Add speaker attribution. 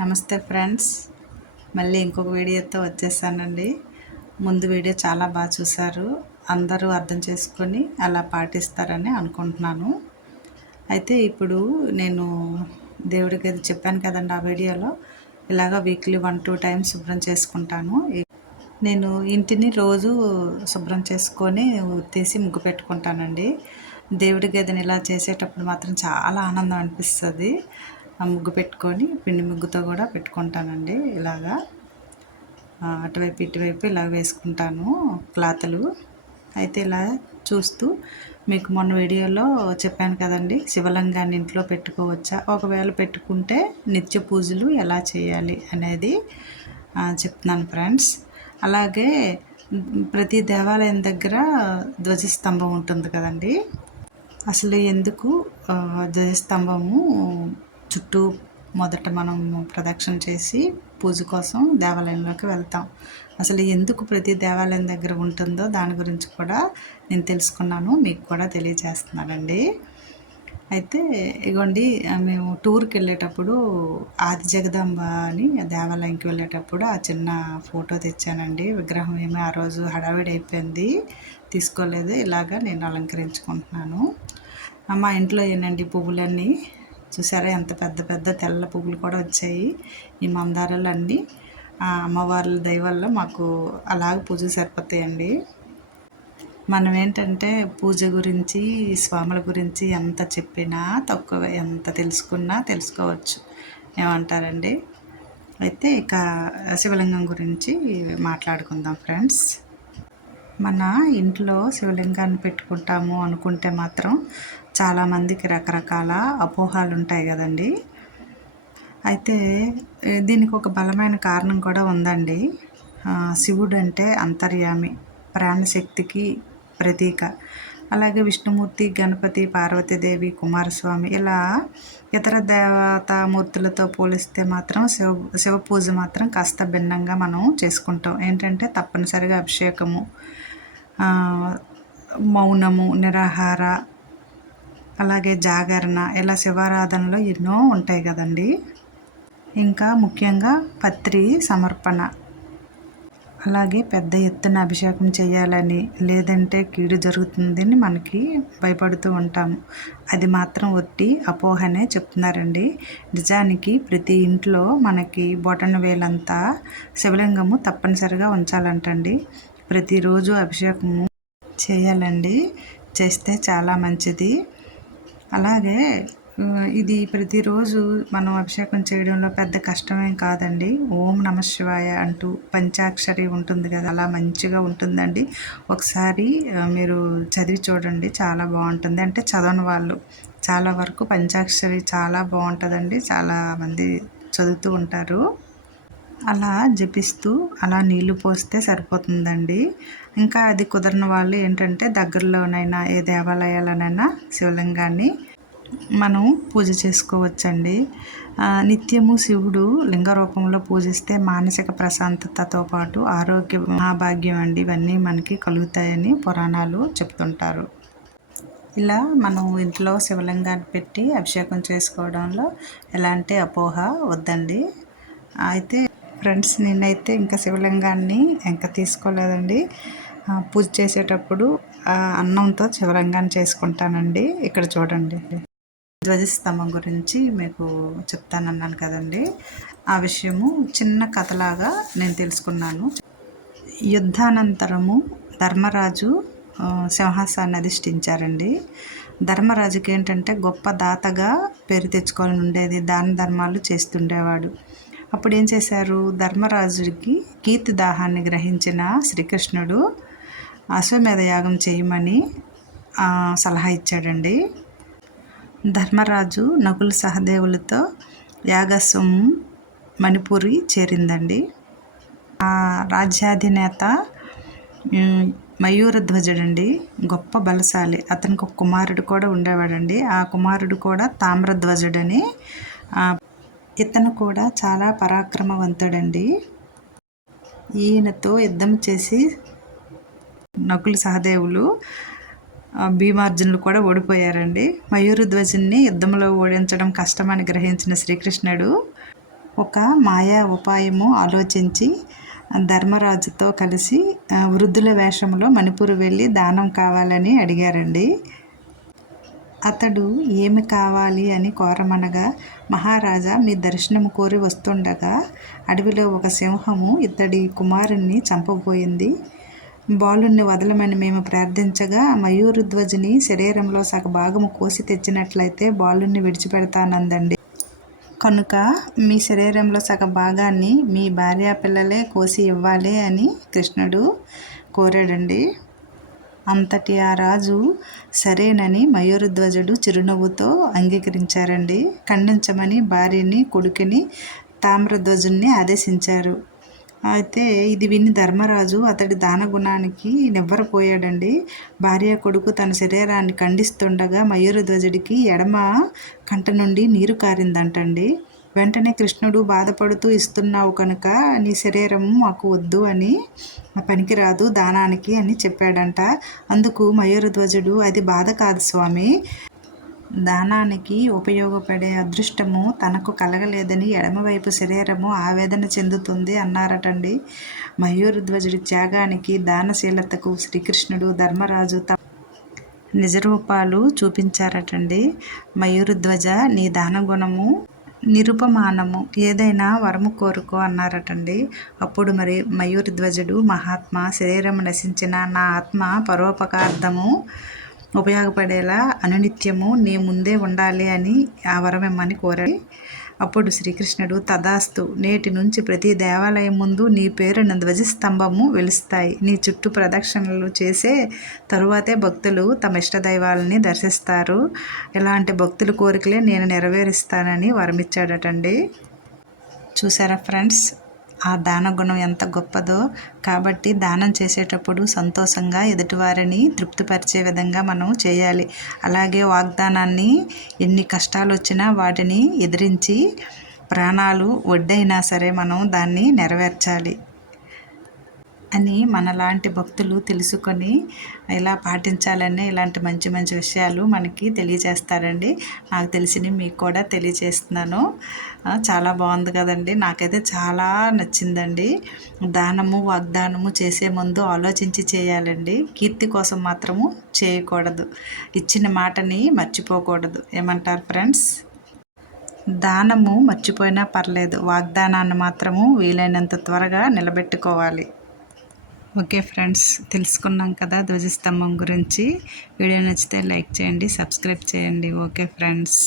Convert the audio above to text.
Speaker 1: నమస్తే ఫ్రెండ్స్. మళ్ళీ ఇంకొక వీడియోతో వచ్చేసానండి. ముందు వీడియో చాలా బాగా చూశారు. అందరూ అర్థం చేసుకొని అలా పాటిస్తారని అనుకుంటున్నాను. అయితే ఇప్పుడు నేను దేవుడికి అది చెప్పాను కదండి ఆ వీడియోలో. ఇలాగ వీక్లీ వన్ టూ టైమ్స్ శుభ్రం చేసుకుంటాను. నేను ఇంటిని రోజు శుభ్రం చేసుకొని తీసి ముగ్గు పెట్టుకుంటానండి. దేవుడి గదిని ఇలా చేసేటప్పుడు మాత్రం చాలా ఆనందం అనిపిస్తుంది. ఆ ముగ్గు పెట్టుకొని పిండి ముగ్గుతో కూడా పెట్టుకుంటానండి ఇలాగా. అటువైపు ఇటువైపు ఇలా వేసుకుంటాను క్లాతులు. అయితే ఇలా చూస్తూ మీకు మొన్న వీడియోలో చెప్పాను కదండి శివలింగాన్ని ఇంట్లో పెట్టుకోవచ్చా? ఒకవేళ పెట్టుకుంటే నిత్య పూజలు ఎలా చేయాలి అనేది చెప్తున్నాను ఫ్రెండ్స్. అలాగే ప్రతి దేవాలయం దగ్గర ధ్వజస్తంభం ఉంటుంది కదండి. అసలు ఎందుకు ధ్వజస్తంభము చుట్టూ మొదట మనం ప్రదక్షిణ చేసి పూజ కోసం దేవాలయంలోకి వెళ్తాం. అసలు ఎందుకు ప్రతి దేవాలయం దగ్గర ఉంటుందో దాని గురించి కూడా నేను తెలుసుకున్నాను మీకు కూడా తెలియజేస్తున్నానండి. అయితే ఇగోండి మేము టూర్కి వెళ్ళేటప్పుడు ఆది జగదాంబ అని దేవాలయంకి వెళ్ళేటప్పుడు ఆ చిన్న ఫోటో తెచ్చానండి. విగ్రహం ఏమీ ఆ రోజు హడావిడి అయిపోయింది తీసుకోలేదు ఇలాగా నేను అలంకరించుకుంటున్నాను. మా ఇంట్లో ఏనండి పువ్వులన్నీ చూసారా ఎంత పెద్ద పెద్ద తెల్ల పువ్వులు కూడా వచ్చాయి ఈ మందారాలు అన్నీ. అమ్మవార్ల దయ వల్ల మాకు అలాగ పూజ సరిపోతాయండి. మనం ఏంటంటే పూజ గురించి స్వాముల గురించి ఎంత చెప్పినా తక్కువ ఎంత తెలుసుకున్నా తెలుసుకోవచ్చు. ఏమంటారండి? అయితే ఇక శివలింగం గురించి మాట్లాడుకుందాం ఫ్రెండ్స్. మన ఇంట్లో శివలింగాన్ని పెట్టుకుంటాము అనుకుంటే మాత్రం చాలామందికి రకరకాల అపోహాలు ఉంటాయి కదండి. అయితే దీనికి ఒక బలమైన కారణం కూడా ఉందండి. శివుడు అంటే అంతర్యామి ప్రాణశక్తికి ప్రతీక. అలాగే విష్ణుమూర్తి గణపతి పార్వతీదేవి కుమారస్వామి ఇలా ఇతర దేవతామూర్తులతో పోలిస్తే మాత్రం శివ శివ పూజ మాత్రం కాస్త భిన్నంగా మనం చేసుకుంటాం. ఏంటంటే తప్పనిసరిగా అభిషేకము మౌనము నిరాహార అలాగే జాగరణ ఇలా శివారాధనలో ఎన్నో ఉంటాయి కదండి. ఇంకా ముఖ్యంగా పత్రి సమర్పణ. అలాగే పెద్ద ఎత్తున అభిషేకం చేయాలని లేదంటే కీడు జరుగుతుందని మనకి భయపడుతూ ఉంటాము. అది మాత్రం ఒట్టి అపోహనే చెప్తున్నారండి. నిజానికి ప్రతి ఇంట్లో మనకి బొటన వేలంతా శివలింగము తప్పనిసరిగా ఉంచాలంటండి. ప్రతిరోజు అభిషేకము చేయాలండి. చేస్తే చాలా మంచిది. అలాగే ఇది ప్రతిరోజు మనం అభిషేకం చేయడంలో పెద్ద కష్టమేం కాదండి. ఓం నమ శివాయ అంటూ పంచాక్షరి ఉంటుంది కదా అలా మంచిగా ఉంటుందండి. ఒకసారి మీరు చదివి చూడండి చాలా బాగుంటుంది. అంటే చదవని వాళ్ళు చాలా వరకు పంచాక్షరి చాలా బాగుంటుందండి. చాలా మంది చదువుతూ ఉంటారు. అలా జపిస్తూ అలా నీళ్ళు పోస్తే సరిపోతుందండి. ఇంకా అది కుదరని వాళ్ళు ఏంటంటే దగ్గరలోనైనా ఏ దేవాలయాలనైనా శివలింగాన్ని మనం పూజ చేసుకోవచ్చండి. నిత్యము శివుడు లింగ రూపంలో పూజిస్తే మానసిక ప్రశాంతతతో పాటు ఆరోగ్య మహాభాగ్యం అండి. ఇవన్నీ మనకి కలుగుతాయని పురాణాలు చెప్తుంటారు. ఇలా మనం ఇంట్లో శివలింగాన్ని పెట్టి అభిషేకం చేసుకోవడంలో ఎలాంటి అపోహ వద్దండి. అయితే ఫ్రెండ్స్ నేనైతే ఇంకా శివలింగాన్ని ఇంకా తీసుకోలేదండి. పూజ చేసేటప్పుడు అన్నంతో శివలింగాన్ని చేసుకుంటానండి. ఇక్కడ చూడండి. ధ్వజస్తంభం గురించి మీకు చెప్తానన్నాను కదండి. ఆ విషయము చిన్న కథలాగా నేను తెలుసుకున్నాను. యుద్ధానంతరము ధర్మరాజు సింహాసాన్ని అధిష్ఠించారండి. ధర్మరాజుకి ఏంటంటే గొప్ప దాతగా పేరు తెచ్చుకోవాలని ఉండేది దాన ధర్మాలు చేస్తుండేవాడు. అప్పుడు ఏం చేశారు? ధర్మరాజుడికి కీర్తి దాహాన్ని గ్రహించిన శ్రీకృష్ణుడు అశ్వమేధ యాగం చేయమని సలహా ఇచ్చాడండి. ధర్మరాజు నకుల సహదేవులతో యాగస్వం మణిపూరి చేరిందండి. ఆ రాజ్యాధినేత మయూరధ్వజుడండి. గొప్ప బలశాలి. అతనికి ఒక కుమారుడు కూడా ఉండేవాడండి. ఆ కుమారుడు కూడా తామ్రధ్వజుడని ఇతను కూడా చాలా పరాక్రమవంతుడండి. ఈయనతో యుద్ధం చేసి నకుల సహదేవులు భీమార్జునులు కూడా ఓడిపోయారండి. మయూరధ్వజుని యుద్ధంలో ఓడించడం కష్టమని గ్రహించిన శ్రీకృష్ణుడు ఒక మాయా ఉపాయము ఆలోచించి ధర్మరాజుతో కలిసి వృద్ధుల వేషంలో మణిపూర్ వెళ్ళి దానం కావాలని అడిగారండి. అతడు ఏమి కావాలి అని కోరమనగా మహారాజా మీ దర్శనం కోరి వస్తుండగా అడవిలో ఒక సింహము ఇతడి కుమారుణ్ణి చంపబోయింది. బాలుణ్ణి వదలమని మేము ప్రార్థించగా మయూరుధ్వజుని శరీరంలో సగ భాగము కోసి తెచ్చినట్లయితే బాలుణ్ణి విడిచిపెడతానందండి. కనుక మీ శరీరంలో సగ భాగాన్ని మీ భార్యా పిల్లలే కోసి ఇవ్వాలి అని కృష్ణుడు కోరాడండి. అంతటి ఆ రాజు సరేనని మయూరధ్వజుడు చిరునవ్వుతో అంగీకరించారండి. ఖండించమని భార్యని కొడుకుని తామ్రధ్వజుణ్ణి ఆదేశించారు. అయితే ఇది విని ధర్మరాజు అతడి దానగుణానికి నివ్వరపోయాడండి. భార్య కొడుకు తన శరీరాన్ని ఖండిస్తుండగా మయూరధ్వజుడికి ఎడమ కంట నుండి నీరు కారిందంటండి. వెంటనే కృష్ణుడు బాధపడుతూ ఇస్తున్నావు కనుక నీ శరీరం మాకు వద్దు అని పనికిరాదు దానానికి అని చెప్పాడంట. అందుకు మయూరధ్వజుడు అది బాధ కాదు స్వామి. దానానికి ఉపయోగపడే అదృష్టము తనకు కలగలేదని ఎడమవైపు శరీరము ఆవేదన చెందుతుంది అన్నారటండి. మయూరధ్వజుడి త్యాగానికి దానశీలతకు శ్రీకృష్ణుడు ధర్మరాజు తమ నిజరూపాలు చూపించారటండి. మయూరధ్వజ నీ దానగుణము నిరుపమానము. ఏదైనా వరము కోరుకో అన్నారటండి. అప్పుడు మరి మయూరధ్వజుడు మహాత్మ శరీరం నశించిన నా ఆత్మ పరోపకార్థము ఉపయోగపడేలా అనునిత్యము నీ ముందే ఉండాలి అని ఆ వరమిమ్మని కోరాడు. అప్పుడు శ్రీకృష్ణుడు తదాస్తు నేటి నుంచి ప్రతి దేవాలయం ముందు నీ పేరున ధ్వజస్తంభము వెలుస్తాయి. నీ చుట్టూ ప్రదక్షిణలు చేసే తరువాతే భక్తులు తమ ఇష్టదైవాలని దర్శిస్తారు. ఇలాంటి భక్తుల కోరికలే నేను నెరవేరుస్తానని వరమిచ్చాడటండి. చూసారా ఫ్రెండ్స్? ఆ దాన గుణం ఎంత గొప్పదో కాబట్టి దానం చేసేటప్పుడు సంతోషంగా ఎదుటివారిని తృప్తిపరిచే విధంగా మనం చేయాలి. అలాగే వాగ్దానాన్ని ఎన్ని కష్టాలు వచ్చినా వాటిని ఎదిరించి ప్రాణాలు ఒడ్డైనా సరే మనం దాన్ని నెరవేర్చాలి. అని మనలాంటి భక్తులు తెలుసుకొని ఎలా పాటించాలని ఇలాంటి మంచి మంచి విషయాలు మనకి తెలియజేస్తారండి. నాకు తెలిసినవి మీకు కూడా తెలియజేస్తున్నాను. చాలా బాగుంది కదండి. నాకైతే చాలా నచ్చిందండి. దానము వాగ్దానము చేసే ముందు ఆలోచించి చేయాలండి. కీర్తి కోసం మాత్రము చేయకూడదు. ఇచ్చిన మాటని మర్చిపోకూడదు. ఏమంటారు ఫ్రెండ్స్? దానము మర్చిపోయినా పర్లేదు. వాగ్దానాన్ని మాత్రము వీలైనంత త్వరగా నిలబెట్టుకోవాలి. ఓకే ఫ్రెండ్స్ తెలుసుకున్నాం కదా ధ్వజస్తంభం గురించి. వీడియో నచ్చితే లైక్ చేయండి సబ్స్క్రైబ్ చేయండి. Okay friends.